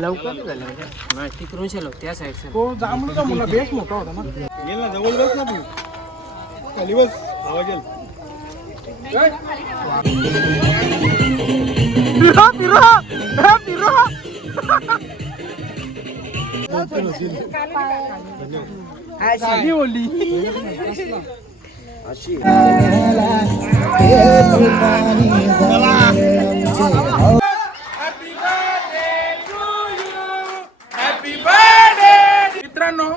लवकर झालं नाही तिकडून शेलो त्या साईडचा तो जांभळूचा मुला बेस मोठा होता ना. गेल ना जवळ बस ना तू खाली बस आवाज येईल. साधी ओली मित्रांनो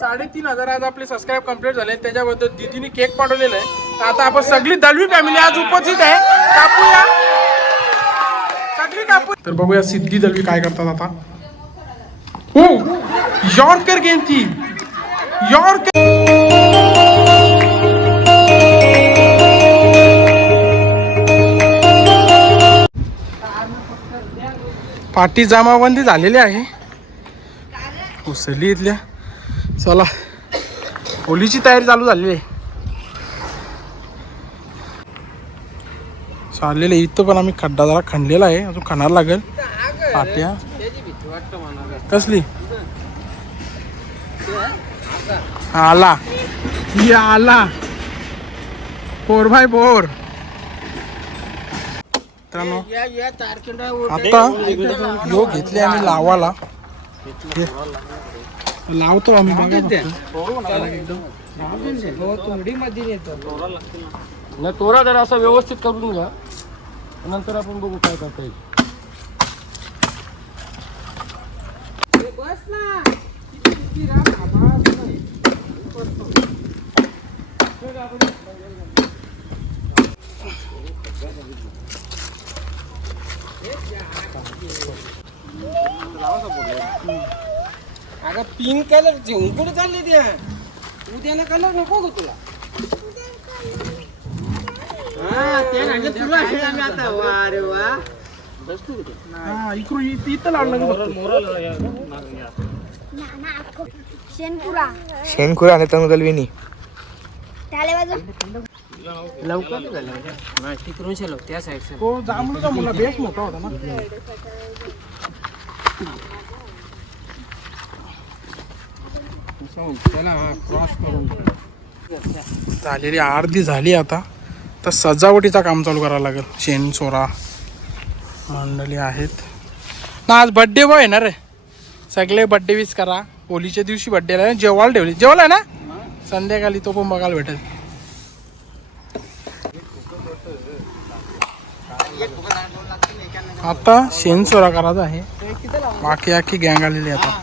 3,500 आज आपले सबस्क्राईब कंप्लीट झाले. त्याच्याबद्दल दीदीने केक पाठवलेला आहे. तर आता आपण सगळी दलवी फॅमिली आज उपस्थित आहे. कापूया सगळी कापू. तर बघूया सिद्धी दलवी काय करतात आता. हो यॉर्कर गेम थी यॉर्कर. पार्टी जमाबंदी झालेली आहे उसली इथल्या. चला होलीची तयारी चालू झालेली आहे. चाललेलं इथं पण आम्ही खड्डा जरा खणलेला आहे. अजून खणायला लागेल पाट्या. कसली आला आला 4x4. आता यो घेतले आम्ही लावाला. लावतो आम्ही नाही तोरा जरा असं व्यवस्थित करून घ्या नंतर आपण बघू काय करता येईल. अगं पिंक कलर घेऊन कुठे चालले ते उद्याला कलर नको ग तुला. शेणकुरा आणि तनुदलविनी लवकर झालं नाही तिकडून शेलो त्या साईडचा. तो जांभळूचा मुला बेस मोठा होता ना. क्रॉस करून झालेली अर्धी झाली. आता तर सजावटीचा काम चालू करावं लागेल. शेण सोरा मंडळी आहेत ना. आज बड्डे बॉय ना रे. सगळे बड्डे विश करा. होलीच्या दिवशी बड्डेला जेवायला ठेवली. जेवायला ना संध्याकाळी तो पण बघायला भेटेल. आता शेण सोरा करायचा आहे. बाकी आखी गँग आलेली आता.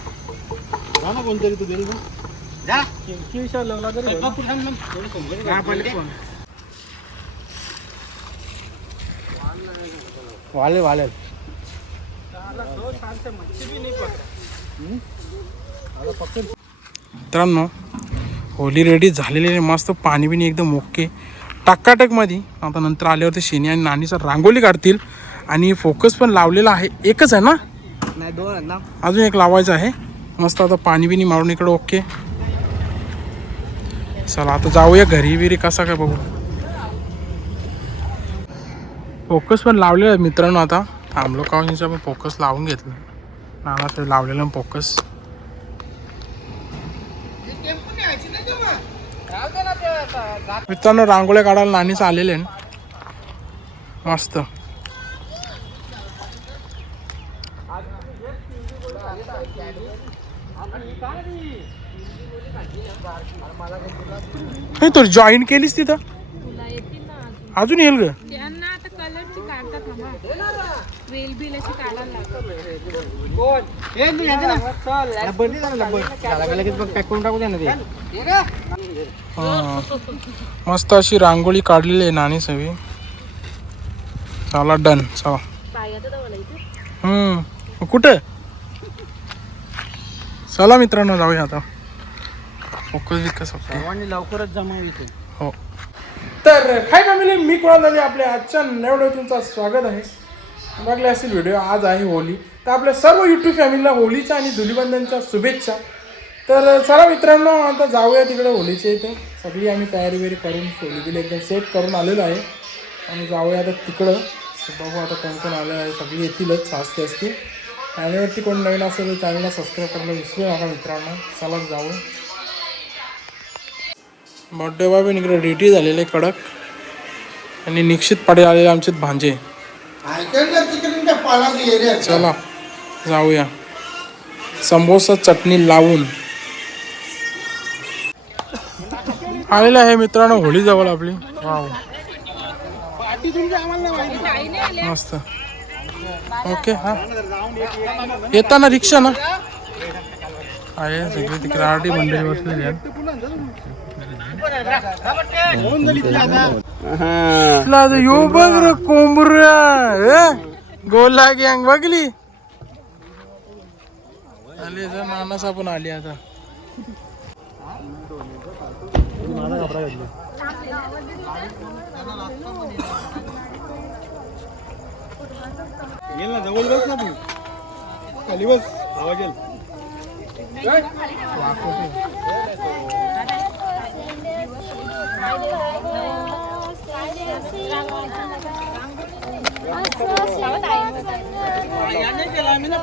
वाले वाले मित्रांनो होली रेडी झालेली आहे. मस्त पाणी बिणी एकदम ओके टकाटक मध्ये. आता नंतर आल्यावरती शेणी आणि नानीचा रांगोली काढतील. आणि फोकस पण लावलेला आहे. एकच आहे ना नाही दोन ना अजून एक लावायचं आहे. मस्त आता पाणी बिणी मारून इकडं ओके. चला आता जाऊया घरी बिरी कसा काय बघू. फोकस पण लावलेला आहे मित्रांनो. आता थांबलो कावनीचा पण फोकस लावून घेतलं. नाना ते लावलेलं फोकस. मित्रांनो रांगोळ्या काढायला नानीच आलेले मस्त. हे तू जॉईन केलीस तिथं अजून येईल ग. मस्त अशी रांगोळी काढलेली आहे नानी सवी. चला डन. चला कुठं चला मित्रांनो जाऊया आता. फोकस विकस लवकरच जमा येतो. हो. तर हाय फॅमिली मी कुणाल दादी आपल्या आजच्या नव्या तुमचं स्वागत आहे. बघले असतील व्हिडिओ. आज आहे होली. तर आपल्या सर्व यूट्यूब फॅमिलीला होलीच्या आणि धुलीबंधनच्या शुभेच्छा. तर चला मित्रांनो आता जाऊया तिकडे होलीच्या इथे. सगळी आम्ही तयारी करून होली बिल एकदम सेट करून आलेलो आहे. आणि जाऊया आता तिकडं बघू आता कोण कोण आलं आहे. सगळी येतीलच असते असते. चॅनलवरती कोण नवीन असेल तर चॅनलला सबस्क्राईब करायला विसरू नका मित्रांनो. चला जाऊ. बर्थडे बॉय पण इकडे रेडी झालेले कडक. आणि निश्चित पाटील आलेले आमचे भांजे. चला जाऊया. समोसा चटणी लावून आलेलं आहे मित्रांनो होळी जवळ आपली. वाव मस्त. ओके हा येताना रिक्षा ना आहे सगळी तिकडे आरटी मंडळी बसलेली आहेत. यो बघ रे कोंबऱ्या गोला गँग बघली आली. नानासा पण आली आता. जवळ बस ना तू खाली बस आवाज येईल.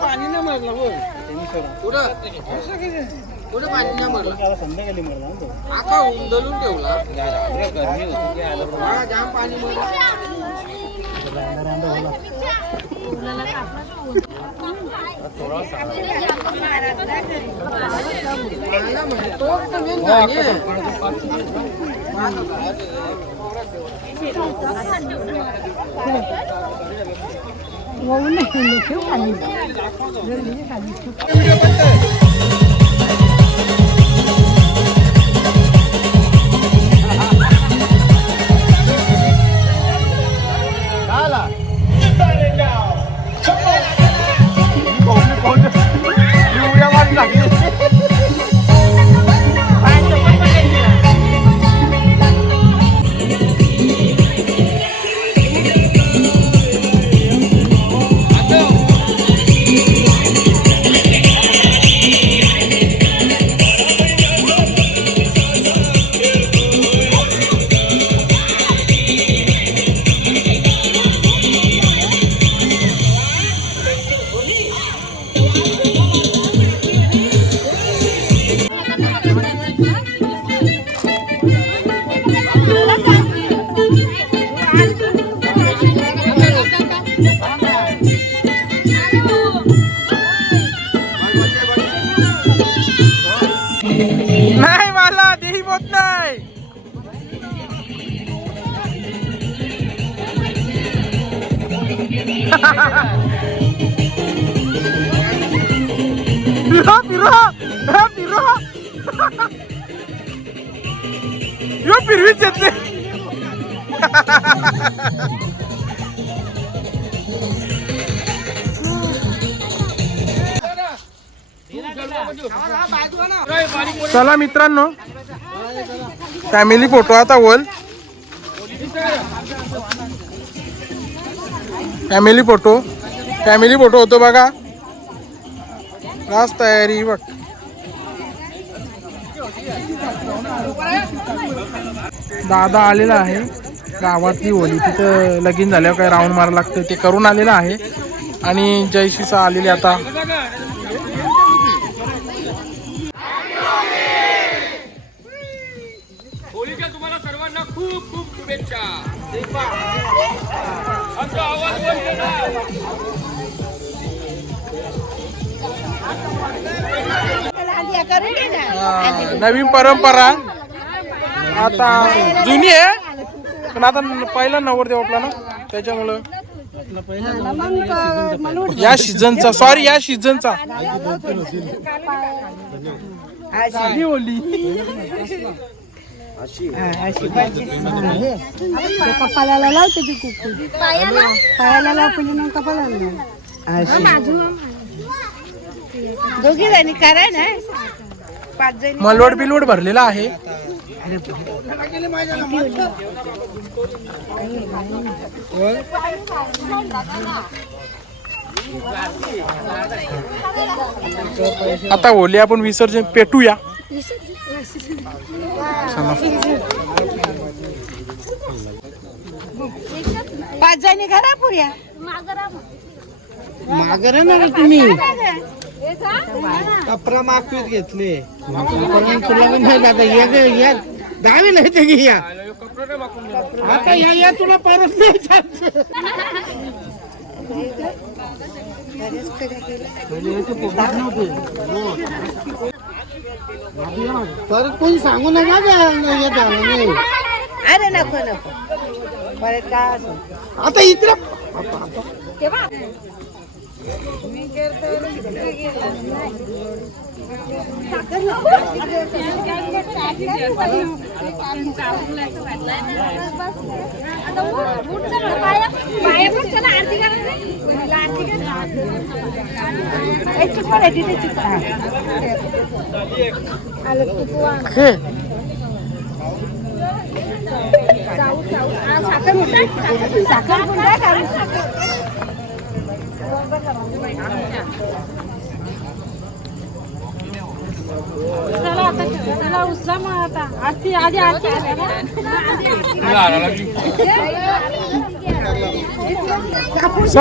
पाणी नाही मारला बोल कुठं पाणी नाही मारलं. संध्याकाळी मारला आका उंदलून ठेवला. गरमी होती जाम पाणी नाही मला देही होत नाही. पिरो पिरो पिरो यो फिरवीच येते. चला मित्रांनो फॅमिली फोटो आता बोल. फॅमिली फोटो होतो बघा. रास तयारी बघ. दादा आलेला आहे गावातली होली तिथं लगीन झाल्यावर काय राऊंड मारायला लागतं ते करून आलेला आहे. आणि जयश्रीचा आलेले आता. होळीच्या तुम्हाला सर्वांना खूप खूप शुभेच्छा. आमचा आवाज नवीन परंपरा आता जुनी आहे पण आता पहिला नवरदेव आपला ना त्याच्यामुळं या सीझनचा या सीझनचा कपाळाला लावते ती कुकू पायाला लावली ना कपाळाला दोघी जणी कराय ना 5 जणी मलवड बिलवड भरलेला आहे. आता होली आपण विसर्जन पेटूया. पाच जणी करा पुऱ्या माघार ना तुम्ही कपरा मागवीत घेतले तुला पण नाही जाता या दहावी नाही ते की या आता या तुला परत नाही चालत परत कोणी सांगू नका नाही. अरे नको नको परत काय असं आता इकडे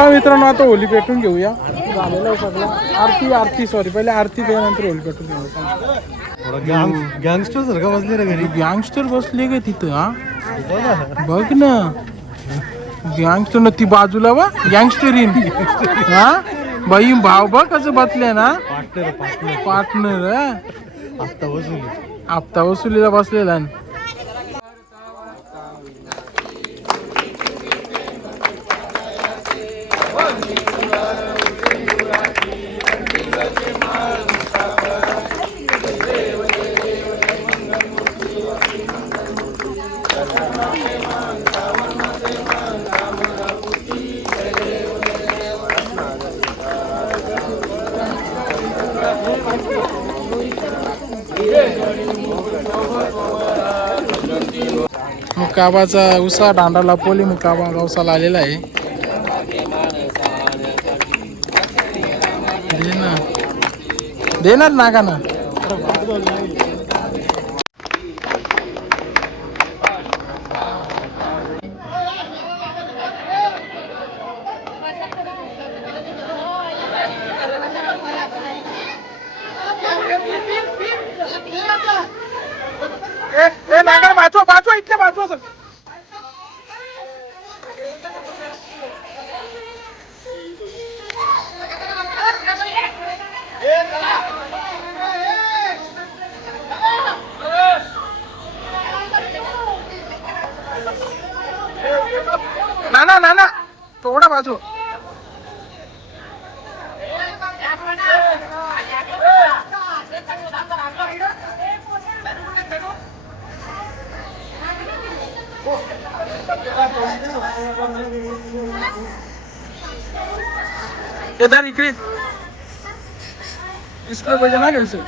मित्रांनो आता होली पेटून घेऊया झालेलं सगळं आरती सॉरी पहिले आरती त्यानंतर होली पेटून घेऊया गँगस्टर सारखा बसले रे घरी गँगस्टर बसले का तिथं हा बघ ना गँगस्टर न ती बाजूला वा गँगस्टरीन हा बाई भाव बघ कसं बसले ना पार्टनर हप्ता वसुलीला बसलेला मुकाबाचा उसा दांडाला पोली मुकाबा गावसाला आलेला आहे देणार ना का ना बाजू इथल्या बाजू ना थोडा बाजू इधर इकडे इसको बजाना कैसे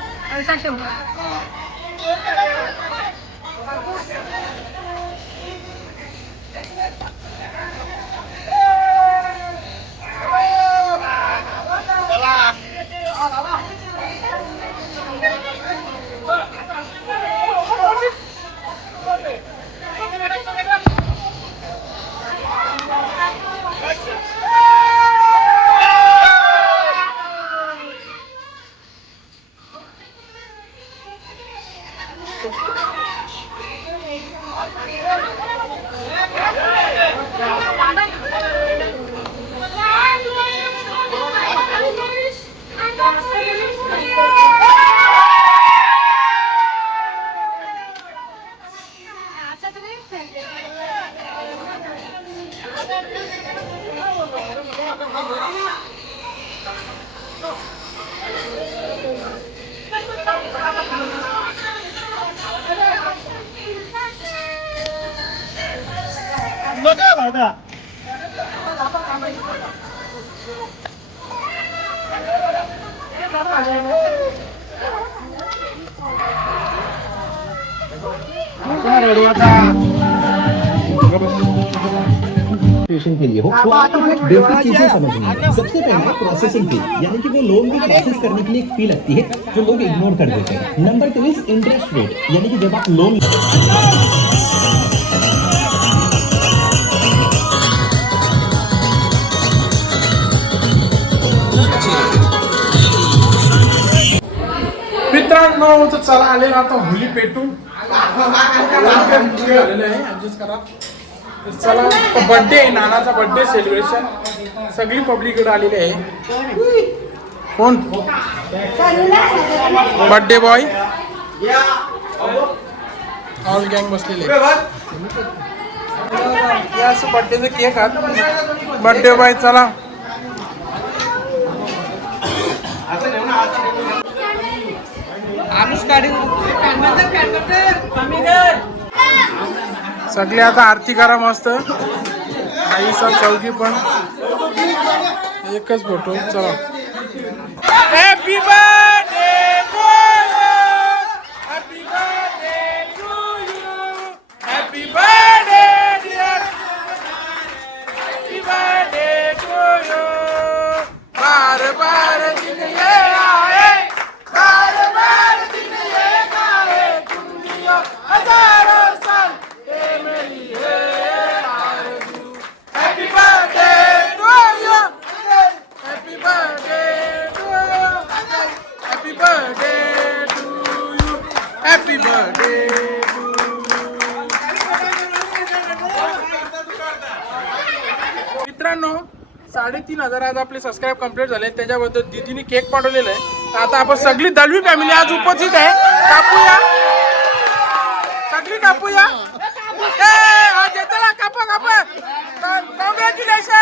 के लिए हो तो आपको बेसिक चीजें समझनी है। सबसे पहले प्रोसेसिंग फी, यानी कि वो लोन की प्रोसेस करने के लिए एक फी लगती है जो लोग इग्नोर कर देते हैं। नंबर 2 इज इंटरेस्ट रेट, यानी कि जब आप लोन चला आलेला आता होली पेटून ऍडजस्ट करा. तर चला बर्थडे आहे, नानाचा बर्थडे सेलिब्रेशन. सगळी पब्लिक इकडे आलेली आहे. कोण बर्थडे बॉय ऑल गँग बसलेले असं बर्थडेचं केक आहात. बर्थडे बॉय चला सगळे आता आरती करा मस्त. आई सब चौकी पण एकच फोटो. चला happy birthday to you, happy birthday to you, happy birthday dear, happy birthday to you. बार बार दिन ये आए, बार बार दिन ये आए, तुम जियो हजारों साल, ये मेरी है आरज़ू. Happy birthday to you, happy birthday to you, happy birthday to you, happy birthday to you. मित्रांनो 3,500 आज आपले सबस्क्राईब कंप्लीट झाले. त्याच्याबद्दल दीदीने केक पाठवलेला आहे. तर आता आपण सगळी दलवी फॅमिली आज उपस्थित आहे. कापूया सगळी कापूया. चला कापा कापा. कॉंग्रॅच्युलेशन.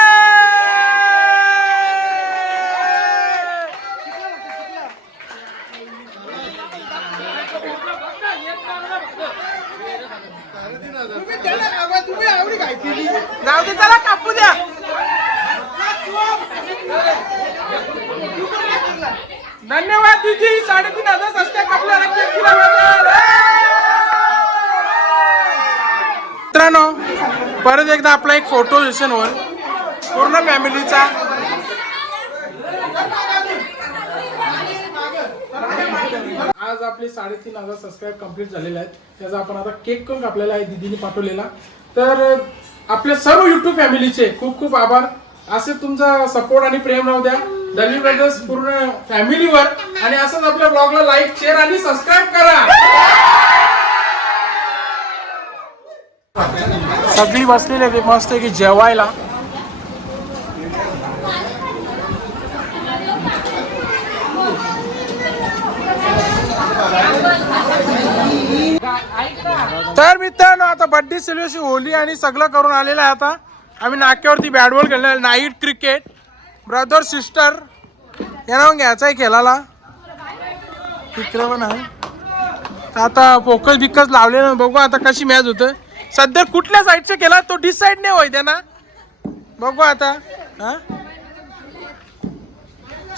जाऊ दे चला कापू द्या. धन्यवाद दीदी. 3,500 सबस्क्राईब आपल्याला केक दिल्याबद्दल. मित्रांनो परत एकदा आपला एक फोटो सेशन होईल पूर्ण फॅमिलीचा. आज आपले 3,500 सबस्क्राईब कंप्लीट झालेले आहेत. त्याचा आपण आता केक करून कापलेला आहे दीदीने पाठवलेला. तर आपल्या सर्व युट्यूब फॅमिलीचे खूप खूप आभार. असे तुमचा सपोर्ट आणि प्रेम राहू द्या दलवी ब्रदर्स पूर्ण फॅमिलीवर. आणि असंच आपल्या ब्लॉगला लाईक शेअर आणि सबस्क्राईब करा. सगळी बसलेली आहे मस्त की जेवायला. तर मित्रांनो आता बर्थडे सेलिब्रेशन होली आणि सगळं करून आलेलं आहे. आता आम्ही नाक्यावरती बॅट बॉल खेळणार, नाईट क्रिकेट. ब्रदर सिस्टर यांना पण घ्यायचा आहे खेळायला. तिकडे पण आहे. आता फोकस बिकस लावलेलं बघू आता कशी मॅच होतं. सध्या कुठल्या साईडचे केला तो डिसाईड नाही होय त्यांना. बघू आता. हा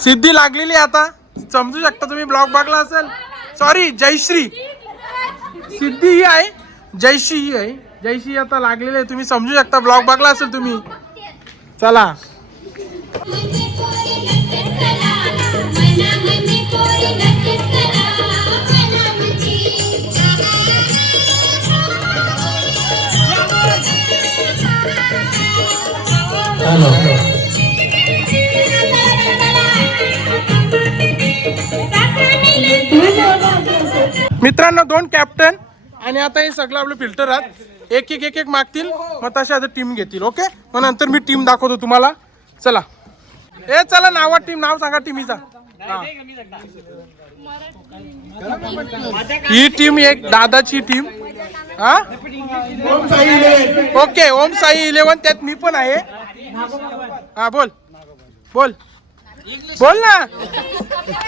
सिद्धी लागलेली आता समजू शकता तुम्ही. ब्लॉग बघला असेल. सॉरी जयश्री. सिद्धी ही आहे, जयश्री ही आहे. जयश्री आता लागलेली आहे तुम्ही समजू शकता. ब्लॉग बघला असेल तुम्ही. चला मित्रांनो 2 कॅप्टन आणि आता हे सगळं आपलं फिल्टर आहात. एक एक मागतील मग तसे आता टीम घेतील. ओके मग नंतर मी टीम दाखवतो तुम्हाला. चला ए चला नावा टीम नाव सांगा टीमीचा. ही टीम एक दादाची टीम. हा ओके ओम साई 11 त्यात मी पण आहे. हा बोल बोल बोल ना.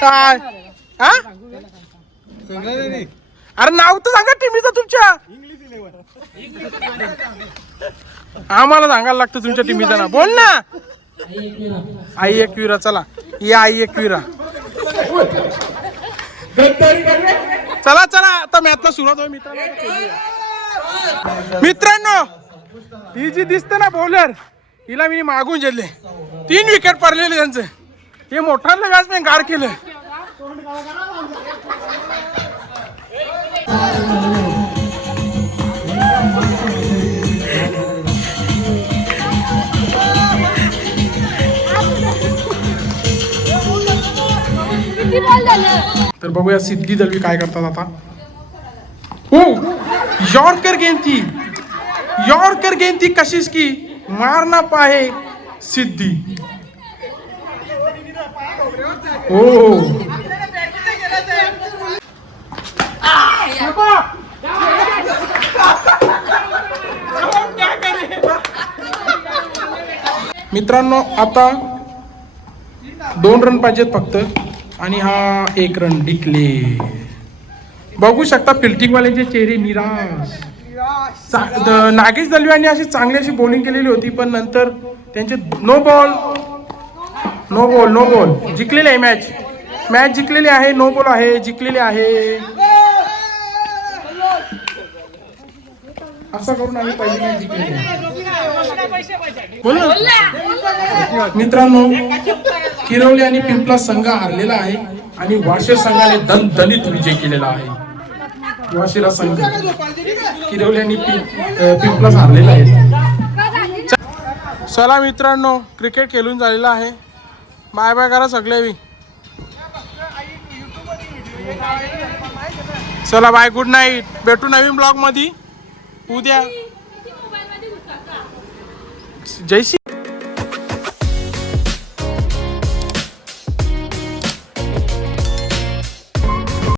काय हा अरे नाव तर सांगा टीमीचं तुमच्या. आम्हाला सांगायला लागतं तुमच्या टीमीचं नाव. बोल ना. आई एकविरा. चला या आई एकविरा. चला चला आता मॅचला सुरुवात होईल मित्रांनो. ही जी दिसते ना बॉलर हिला मी मागून गेले. 3 विकेट पडलेले त्यांचे. हे मोठ्याला बॅट्समॅन गार केलं. किती बॉल झाले? तर बघूया सिद्धी दलवी काय करतात आता. हो यॉर्कर गेंद थी कशिश की मारना पाहे सिद्धी. हो मित्रांनो आता 2 रन पाहिजेत फक्त आणि हा 1 रन डिक्लेअर. बघू शकता फिल्डिंग वाल्याचे चेहरे निराश. नागेश दलव्यांनी अशी चांगली अशी बॉलिंग केलेली होती पण नंतर त्यांचे नो बॉल जिंकलेली आहे मॅच जिंकलेली आहे. नो बॉल आहे जिंकलेली आहे. असं करून आम्ही पहिली मॅच जिंकलेली आहे. मित्रांनो किरवली आणि पिंपला संघ हारलेला आहे आणि वाशिर संघाने दणदणीत विजय केलेला आहे. वाशिरा संघ किरवली आणि पिंपला हारलेला आहे. चला मित्रांनो क्रिकेट खेळून झालेला आहे. बाय बाय करा सगळे. चला बाय गुड नाईट. भेटू नवीन ब्लॉग मध्ये उद्या. जय श्री